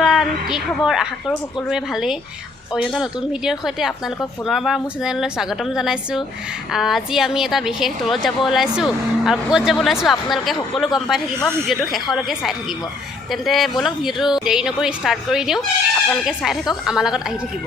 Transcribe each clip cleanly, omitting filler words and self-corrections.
Everyone, কি খবৰ? আশা কৰোঁ সকলোৰে ভালেই। অন্য এটা নতুন ভিডিঅ'ৰ সৈতে আপোনালোকক পুনৰবাৰ মোৰ চেনেললৈ স্বাগতম জনাইছোঁ। আজি আমি এটা বিশেষ টুৰত যাব ওলাইছোঁ আৰু ক'ত যাব ওলাইছোঁ আপোনালোকে সকলো গম পাই থাকিব। ভিডিঅ'টো শেষলৈকে চাই থাকিব। তেন্তে ব'লক ভিডিঅ'টো দেৰি নকৰি ষ্টাৰ্ট কৰি দিওঁ। আপোনালোকে চাই থাকক, আমাৰ লগত আহি থাকিব।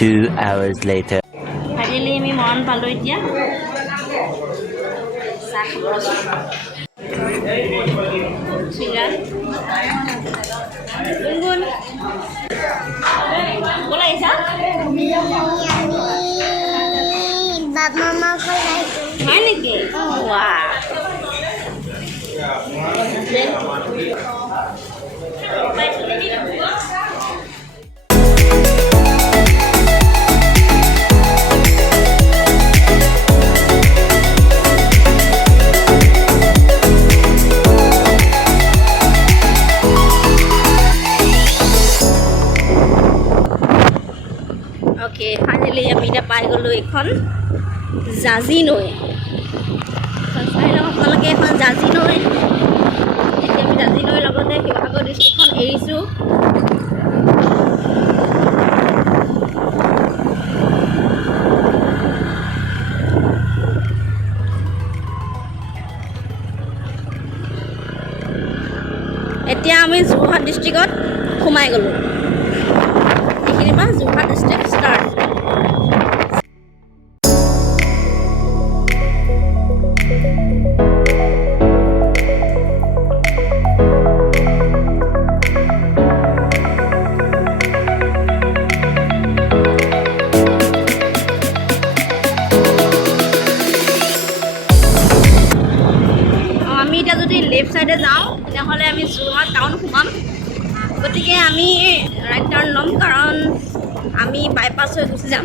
Two hours later. ফাইনেলি আমি মৰাণ পালোঁ। এতিয়া চাহ খাব লৈছোঁ। গুণগুণ ক'লৈ আহিছা? হয় নেকি? অ'কে, ফাইনেলি আমি এতিয়া পাই গ'লোঁ এইখন জাঁজি নৈ। চাই লওক আপোনালোকে, এখন জাঁজি নৈ। এতিয়া আমি জাঁজি নৈৰ লগতে শিৱসাগৰ ডিষ্ট্ৰিক্টখন এৰিছোঁ। এতিয়া আমি যোৰহাট ডিষ্ট্ৰিক্টত সোমাই গ'লোঁ। এইখিনিৰ পৰা যোৰহাট ডিষ্ট্ৰিক্ট ষ্টাৰ্ট। আমি এতিয়া যদি লেফ্ট ছাইডে যাওঁ তেনেহ'লে আমি যোৰহাট টাউন সোমাম। গতিকে আমি ৰাইট টাৰ্ণ ল'ম, কাৰণ আমি বাইপাছ হৈ গুচি যাম।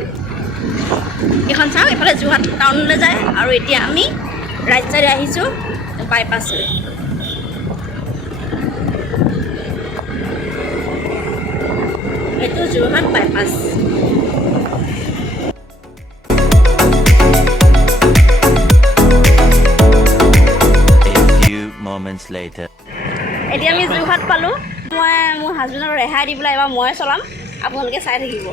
এইখন চাওঁ, এইফালে যোৰহাট টাউনলৈ যায় আৰু এতিয়া আমি ৰাইট ছাইডে আহিছোঁ বাইপাছ হৈ। এইটো যোৰহাট বাইপাছ। Moments later. এতিয়া আমি যোৰহাট পালোঁ। মই মোৰ হাজবেণ্ডক ৰেহাই দি পেলাই এবাৰ মই চলাম, আপোনালোকে চাই থাকিব।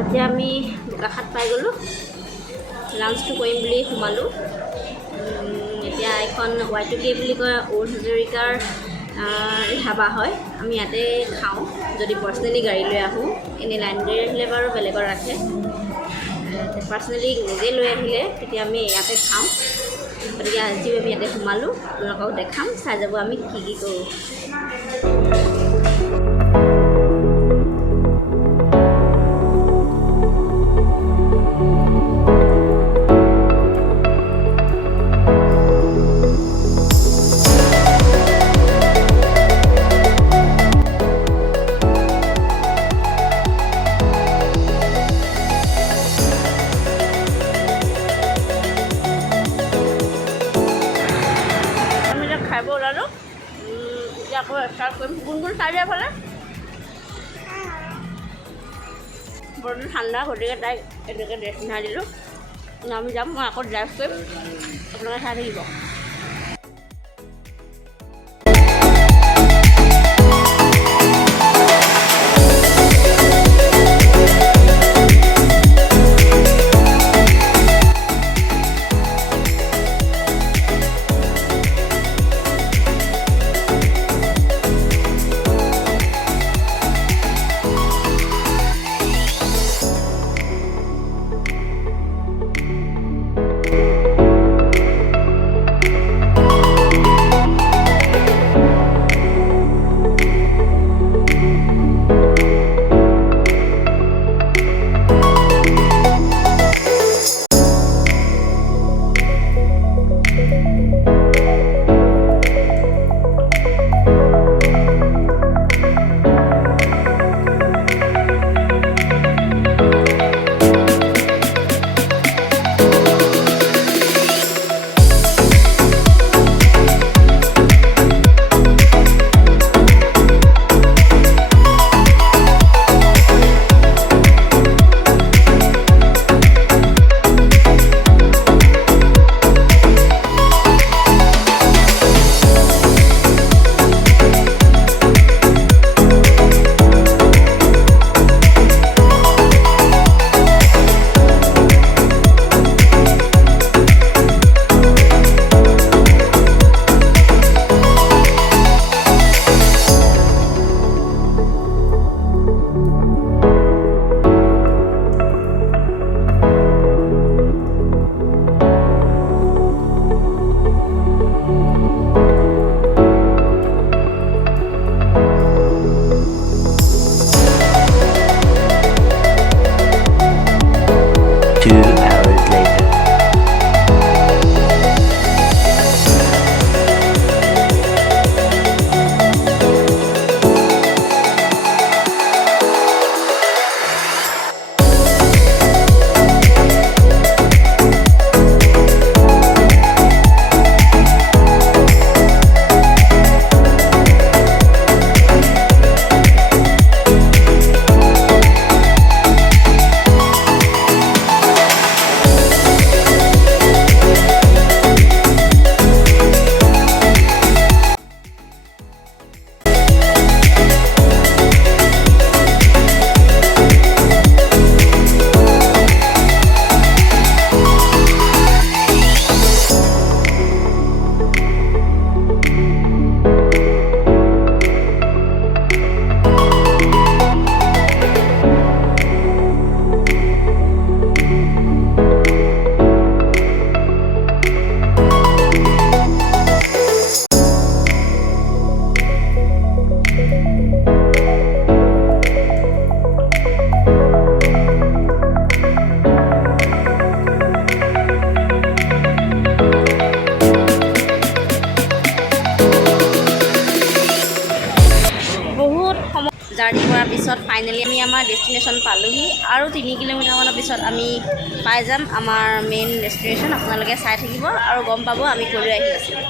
আজি আমি বোকাখাট পাই গ'লোঁ, লাঞ্চটো কৰিম বুলি সোমালোঁ। এতিয়া এখন Y2K বুলি কয় অ'ল্ড হাজৰিকাৰ ধাবা হয়। আমি ইয়াতে খাওঁ যদি পাৰ্চনেলি গাড়ী লৈ আহোঁ। এনেই লাইন গাড়ী আহিলে বাৰু বেলেগত ৰাখে, পাৰ্চনেলি নিজে লৈ আহিলে তেতিয়া আমি ইয়াতে খাওঁ। গতিকে আজিও আমি ইয়াতে সোমালোঁ, আপোনালোকক দেখাম, চাই যাব আমি কি কি কৰোঁ। খাব ওলালোঁ, এতিয়া আকৌ ষ্টাৰ্ট কৰিম। গুণগুণ চাই দিয়া ফালে বৰটো ঠাণ্ডা, গতিকে তাইক এনেকৈ ড্ৰেছ পিন্ধাই দিলোঁ। আমি যাম, মই আকৌ ড্ৰাইভ কৰিম, আপোনালোকে চাই থাকিব। জাৰ্ণি কৰাৰ পিছত ফাইনেলি আমি আমাৰ ডেষ্টিনেশ্যন পালোহি। আৰু 3 কিলোমিটাৰমানৰ পিছত আমি পাই যাম আমাৰ মেইন ডেষ্টিনেশ্যন। আপোনালোকে চাই থাকিব আৰু গম পাব আমি ক'লৈ আহি আছোঁ।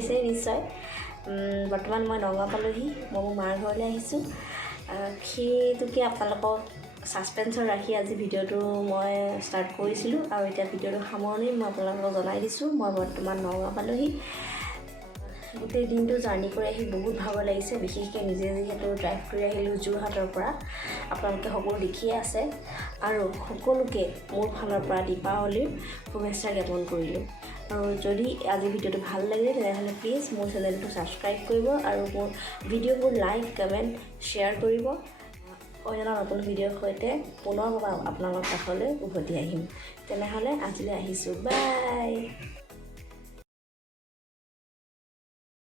পাৰিছে নিশ্চয়। বৰ্তমান মই নগাঁও পালোহি, মই মোৰ মাৰ ঘৰলৈ আহিছোঁ। সেইটোকে আপোনালোকক ছাছপেন্সত ৰাখি আজি ভিডিঅ'টো মই ষ্টাৰ্ট কৰিছিলোঁ আৰু এতিয়া ভিডিঅ'টো সামৰণি মই আপোনালোকক জনাই দিছোঁ। মই বৰ্তমান নগাঁও পালোহি। গোটেই দিনটো জাৰ্ণি কৰি আহি বহুত ভাগৰ লাগিছে, বিশেষকৈ নিজে যিহেতু ড্ৰাইভ কৰি আহিলোঁ যোৰহাটৰ পৰা। আপোনালোকে সকলো দেখিয়ে আছে আৰু সকলোকে মোৰ ফালৰ পৰা দীপাৱলীৰ শুভেচ্ছা জ্ঞাপন কৰিলোঁ। আৰু যদি আজি ভিডিঅ'টো ভাল লাগিলে তেনেহ'লে প্লিজ মোৰ চেনেলটো ছাবস্ক্ৰাইব কৰিব আৰু মোৰ ভিডিঅ'বোৰ লাইক কমেণ্ট শ্বেয়াৰ কৰিব। অন্য নতুন ভিডিঅ'ৰ সৈতে পুনৰ আপোনালোকৰ কাষলৈ উভতি আহিম। তেনেহ'লে আজিলৈ আহিছোঁ, বাই।